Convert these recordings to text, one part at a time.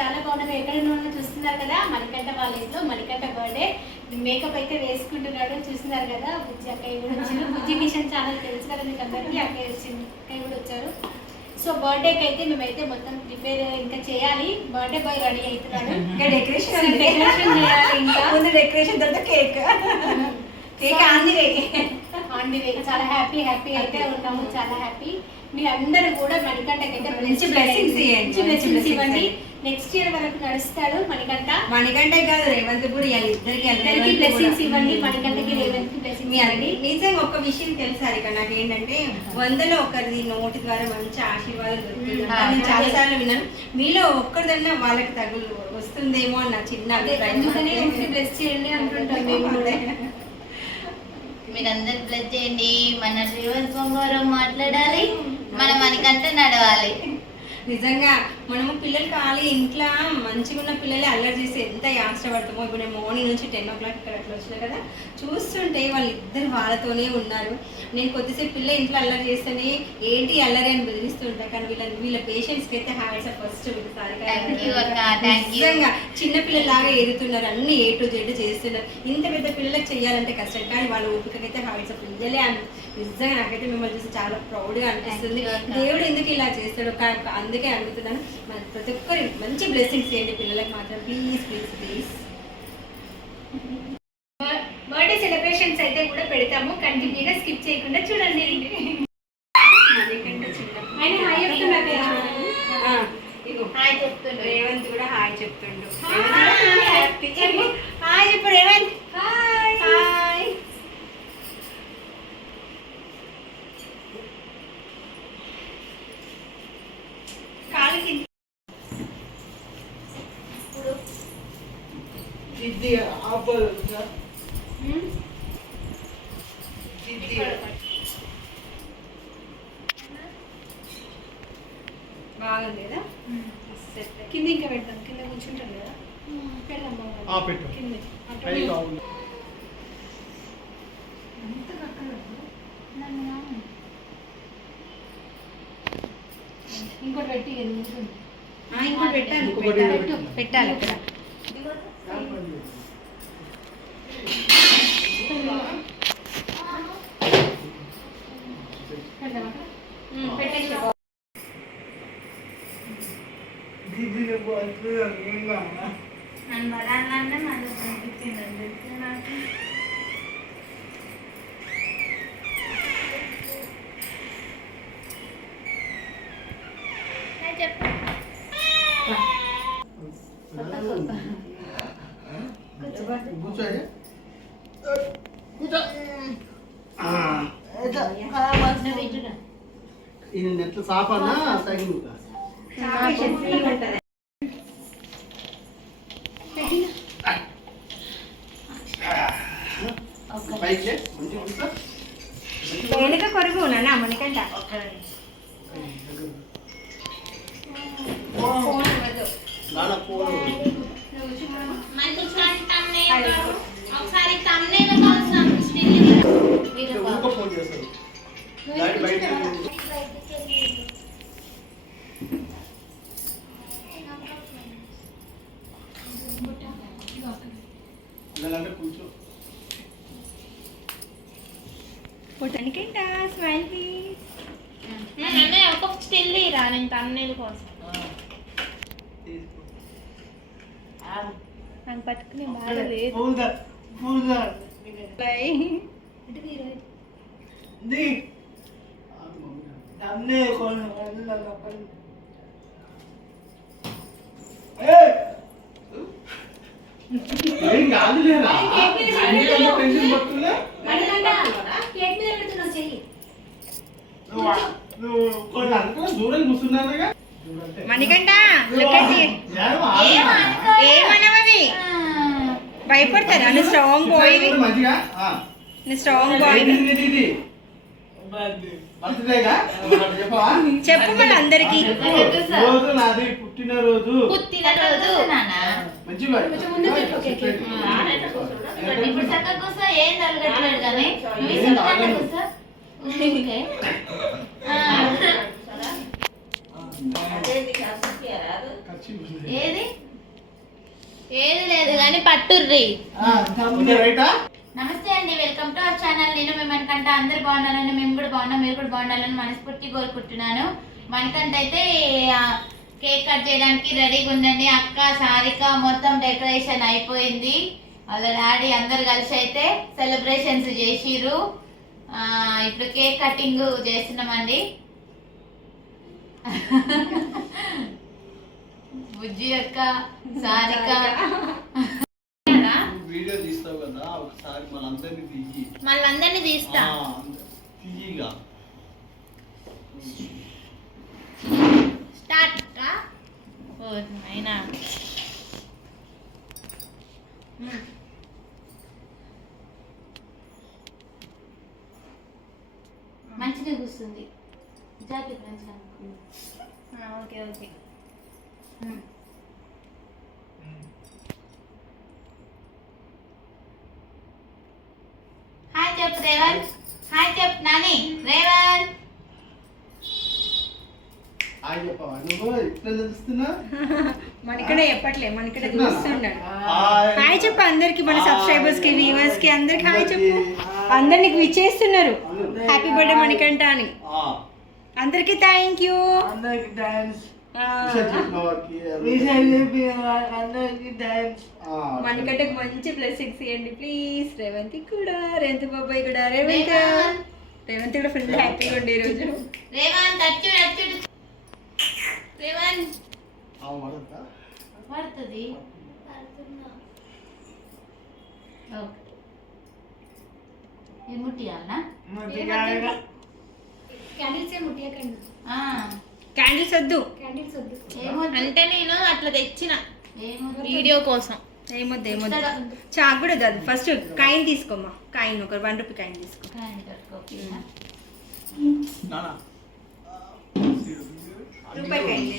చాలా బాగుంటుంది ఎక్కడ ఉన్నాను చూస్తున్నారు కదా మణికంట వాళ్ళ మణికంట బర్త్డే మేకప్ అయితే వేసుకుంటున్నాడు చూస్తున్నారు కదా బుజ్జి అక్కయ్య కూడా వచ్చింది బుజ్జి మిషన్ ఛానల్ తెలుసు కదా మీకు అందరికీ అక్కయ్య వచ్చింది అక్కయ్య కూడా వచ్చారు సో బర్త్డేకి అయితే మేమైతే మొత్తం ప్రిపేర్ ఇంకా చేయాలి బర్త్డే బాయ్ రెడీ అవుతున్నాడు ఇంకా డెకరేషన్ డెకరేషన్ చేయాలి ఇంకా ముందు డెకరేషన్ తర్వాత cake cake on way way చాలా హ్యాపీ హ్యాపీ అయితే ఉంటాము చాలా హ్యాపీ మీరందరూ కూడా మణికంట మంచి బ్లెస్సింగ్స్ ఇవ్వండి బ్లెస్సింగ్స్ ఇవ్వండి నెక్స్ట్ ఇయర్ వరకు నడుస్తాడు మణికంట మణికంట కాదు రేవంత్ కూడా ఇద్దరికి అందరికి బ్లెస్సింగ్స్ ఇవ్వండి మణికంటకి రేవంత్కి బ్లెస్సింగ్ ఇవ్వండి నిజంగా ఒక విషయం తెలుసారు ఇక నాకు ఏంటంటే వందలో ఒకరిది నోటి ద్వారా మంచి ఆశీర్వాదం దొరుకుతుంది నేను చాలా సార్లు విన్నాను మీలో ఒక్కరిదన్నా వాళ్ళకి తగులు వస్తుందేమో అన్న చిన్న బ్లెస్ చేయండి అనుకుంటాం మేము మీరందరు బ్లెస్ చేయండి మన శ్రీవంత్ గారు మాట్లాడాలి మనం మనకంటే నడవాలి నిజంగా మనము పిల్లలు ఖాళీ ఇంట్లో మంచిగా ఉన్న పిల్లలే అల్లరి చేసి ఎంత యాక్స్ట పడతామో ఇప్పుడు నేను మార్నింగ్ నుంచి టెన్ ఓ క్లాక్ ఇక్కడ అట్లా వచ్చినా కదా చూస్తుంటే వాళ్ళు ఇద్దరు వాళ్ళతోనే ఉన్నారు నేను కొద్దిసేపు పిల్ల ఇంట్లో అల్లరి చేస్తేనే ఏంటి అల్లరి అని బెదిరిస్తుంటా కానీ వీళ్ళ వీళ్ళ పేషెంట్స్కి అయితే హ్యాండ్స్ ఫస్ట్ నిజంగా చిన్న లాగా ఎదుగుతున్నారు అన్ని ఏ టు జెడ్ చేస్తున్నారు ఇంత పెద్ద పిల్లలకు చేయాలంటే కష్టం కానీ వాళ్ళ ఓపికకైతే హ్యాండ్స్ పిల్లలే నిజంగా నాకైతే మిమ్మల్ని చూసి చాలా ప్రౌడ్గా అనిపిస్తుంది దేవుడు ఎందుకు ఇలా చేస్తాడు అందుకే అడుగుతున్నాను మన ప్రతి ఒక్కరి మంచి బ్లెస్సింగ్స్ ఏంటి పిల్లలకి మాత్రం please please please birthday celebrations అయితే కూడా పెడతాము కంటిన్యూగా స్కిప్ చేయకుండా చూడండి కింద ఇంకా కింద కదా కింద ఇంకోటి పెట్టి ఇంకోటి పెట్టాలి పెట్టాలి ఇక్కడ నన్ను వరాలంటే నన్ను పంపించింది అందుకే ఇది నెట్ సాపనా తగిలిందా వెనుక కొరుగు నాన్న మునికంట ఆయన తమ్ముళ్ళు కోసం నాకు పట్టుకునే బాధ లేదు ఏం కాదులేరా పెండింగ్ పట్టుకున్నా మణికంట భయపడతారు అని స్ట్రాంగ్ బాయ్ స్ట్రాంగ్ బాయ్ చెప్పు మన అందరికి పుట్టినరోజు పుట్టినరోజు ఏం జరగట్లేదు కానీ ఏది ఏది లేదు కానీ పట్టుర్రి నమస్తే అండి వెల్కమ్ టు అవర్ ఛానల్ నేను కంటే అందరు బాగున్నారని మేము కూడా బాగున్నాం మీరు కూడా బాగుండాలని మనస్ఫూర్తి కోరుకుంటున్నాను మనకంటే అయితే కేక్ కట్ చేయడానికి రెడీగా ఉందండి అక్క సారిక మొత్తం డెకరేషన్ అయిపోయింది వాళ్ళ డాడీ అందరు కలిసి అయితే సెలబ్రేషన్స్ చేసిరు ఇప్పుడు కేక్ కటింగ్ చేస్తున్నామండి బుజ్జి అక్క సారిక వీడియో తీస్తావు కదా ఒకసారి తీసి తీస్తా స్టార్ట్ ఓ మంచిగా కూస్తుంది జాకెట్ ఓకే ఓకే హాయ్ చెప్పు రేవన్ హాయ్ చెప్పు నాని రేవన్ హాయ్ చెప్పవా నువ్వు హాయ్ చెప్పు అందరికి మన సబ్స్క్రైబర్స్ కి వ్యూవర్స్ కి అందరికి హాయ్ చెప్పు అందరినీ విచ్చేస్తున్నారు హ్యాపీ బర్త్డే మనకంట అని అందరికి థ్యాంక్ యూ అందరికి థ్యాంక్స్ మనకంటే మంచి బ్లెస్సింగ్స్ ఇవ్వండి ప్లీజ్ రేవంతి కూడా రేవంతి బాబాయ్ కూడా రేవంత్ రేవంత్ కూడా ఫుల్ హ్యాపీగా ఉండే రోజు రేవంత్ పడుతుంది ఓకే ముట్టియాలనా క్యాండిల్స్ వద్దు క్యాండిల్స్ ఏమో అంటే నేను అట్లా తెచ్చిన వీడియో కోసం ఏమొద్దు ఏమొద్దు చాక్ కూడా వద్దు ఫస్ట్ కాయిన్ తీసుకోమ్మా కాయిన్ ఒక వన్ రూపీ కాయిన్ తీసుకో రూపాయి coin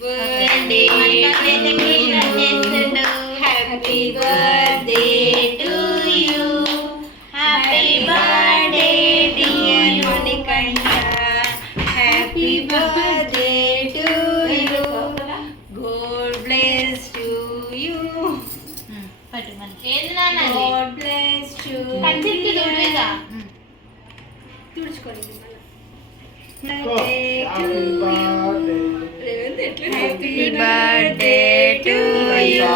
Happy birthday to you. Happy birthday, dear Manikantha. Happy birthday to you. God bless to you. Hmm, God bless to you. Hmm. Hmm. Oh, happy birthday to you. Birthday to you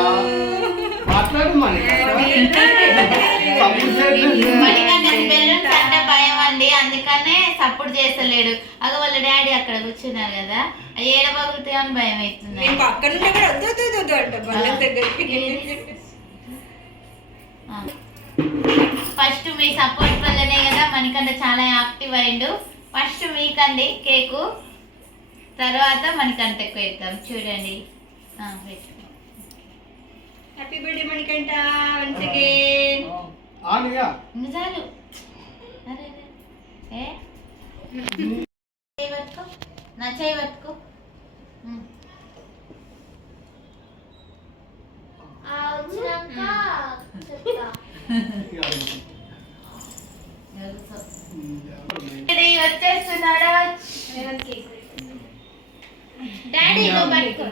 భయం అండి అందుకనే support చేస్తలేడు అగ వాళ్ళ daddy అక్కడ కూర్చున్నారు కదా ఏడ పగులుతాయి అని భయం అవుతుంది పక్కన ఫస్ట్ మీ సపోర్ట్ వల్లనే కదా మనకంటే చాలా యాక్టివ్ అయిండు ఫస్ట్ మీకండి కేకు తర్వాత మణికంటకు పెడతాం చూడండి happy birthday Manikanta once again చాలు అరే ఏ పట్టుకో నా చేయి పట్టుకో Yeah. పెట్టు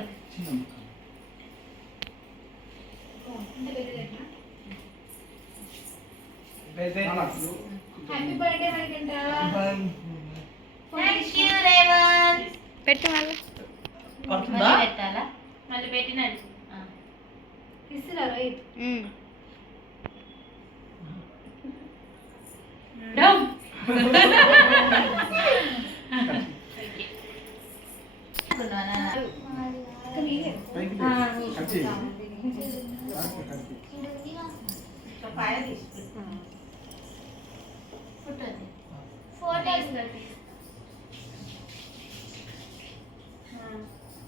మళ్ళీ పెట్టాలా మళ్ళీ పెట్టినాను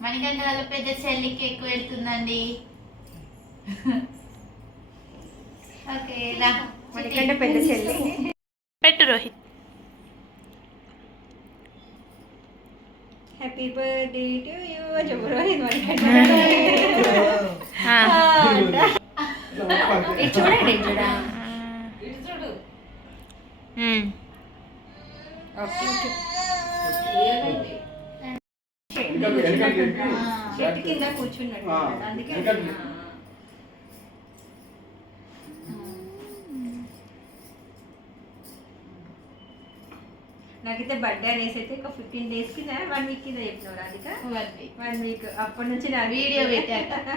మణికంఠాల పెద్ద చెల్లికి ఎక్కువ వెళ్తుందండి ఓకే మణికంఠ పెద్ద చెల్లి పెట్టు రోహిత్ హ్యాపీ బర్త్డే టు చూడండి చెట్టు కింద కూర్చున్నట్టు అందుకే నాకైతే బర్త్డే అనేసి అయితే ఒక ఫిఫ్టీన్ డేస్ కింద వన్ వీక్ కింద చెప్పినావు Radhika one week one week అప్పటి నుంచి నా వీడియో పెట్టాను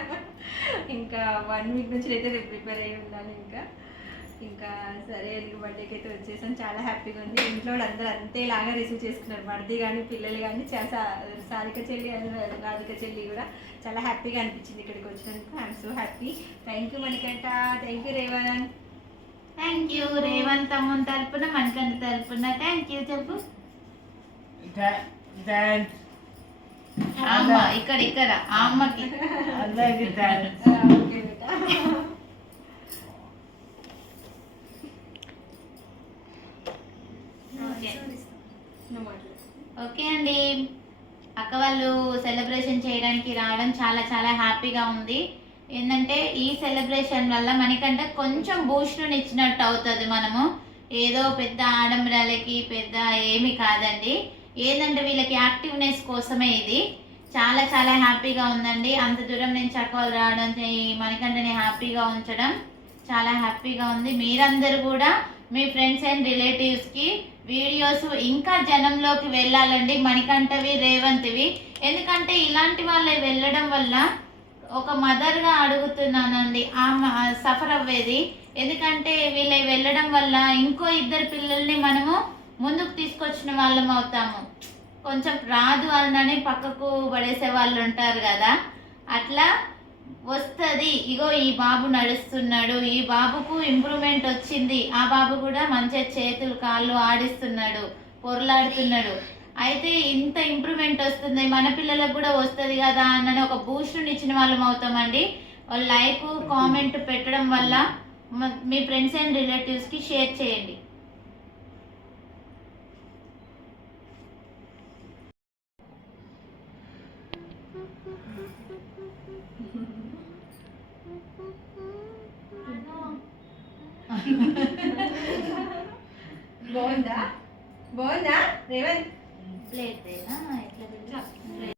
ఇంకా వన్ వీక్ నుంచి అయితే రేపు ప్రిపేర్ అయ్యి ఉన్నాను ఇంకా ఇంకా సరే ఎందుకు బర్త్డేకి అయితే వచ్చేసాను చాలా హ్యాపీగా ఉంది ఇంట్లో అందరూ అంతేలాగా రిసీవ్ చేసుకున్నారు మరిది కానీ పిల్లలు కానీ చాలా సారిక చెల్లి రాధిక చెల్లి కూడా చాలా హ్యాపీగా అనిపించింది ఇక్కడికి వచ్చినందుకు I'm so happy thank you Manikanta thank you Revanand thank you Revanth అమ్మ తరపున మనకంత తరపున థ్యాంక్ యూ చెప్పు అమ్మ ఇక్కడ ఇక్కడ అమ్మకి ఓకే అండి అక్క వాళ్ళు సెలబ్రేషన్ చేయడానికి రావడం చాలా చాలా హ్యాపీగా ఉంది ఏంటంటే ఈ సెలబ్రేషన్ వల్ల మనకంటే కొంచెం బూస్ట్ ఇచ్చినట్టు అవుతుంది మనము ఏదో పెద్ద ఆడంబరాలకి పెద్ద ఏమి కాదండి ఏదంటే వీళ్ళకి యాక్టివ్నెస్ కోసమే ఇది చాలా చాలా హ్యాపీగా ఉందండి అంత దూరం నేను చక్కలు రావడం మనకంటే నేను హ్యాపీగా ఉంచడం చాలా హ్యాపీగా ఉంది మీరందరూ కూడా మీ ఫ్రెండ్స్ అండ్ రిలేటివ్స్కి వీడియోస్ ఇంకా జనంలోకి వెళ్ళాలండి మణికంఠవి రేవంత్వి ఎందుకంటే ఇలాంటి వాళ్ళు వెళ్ళడం వల్ల ఒక మదర్గా అడుగుతున్నానండి ఆ సఫర్ అవ్వేది ఎందుకంటే వీళ్ళ వెళ్ళడం వల్ల ఇంకో ఇద్దరు పిల్లల్ని మనము ముందుకు తీసుకొచ్చిన వాళ్ళం అవుతాము కొంచెం రాదు అన్నని పక్కకు పడేసే వాళ్ళు ఉంటారు కదా అట్లా వస్తుంది ఇగో ఈ బాబు నడుస్తున్నాడు ఈ బాబుకు ఇంప్రూవ్మెంట్ వచ్చింది ఆ బాబు కూడా మంచిగా చేతులు కాళ్ళు ఆడిస్తున్నాడు పొరలాడుతున్నాడు అయితే ఇంత ఇంప్రూవ్మెంట్ వస్తుంది మన పిల్లలకు కూడా వస్తుంది కదా అన్న ఒక బూస్ట్ ఇచ్చిన వాళ్ళం అవుతామండి లైక్ కామెంట్ పెట్టడం వల్ల మీ ఫ్రెండ్స్ అండ్ రిలేటివ్స్కి షేర్ చేయండి బాగుందా బాగుందా రేవంత్ ప్లేట్ ఎట్లా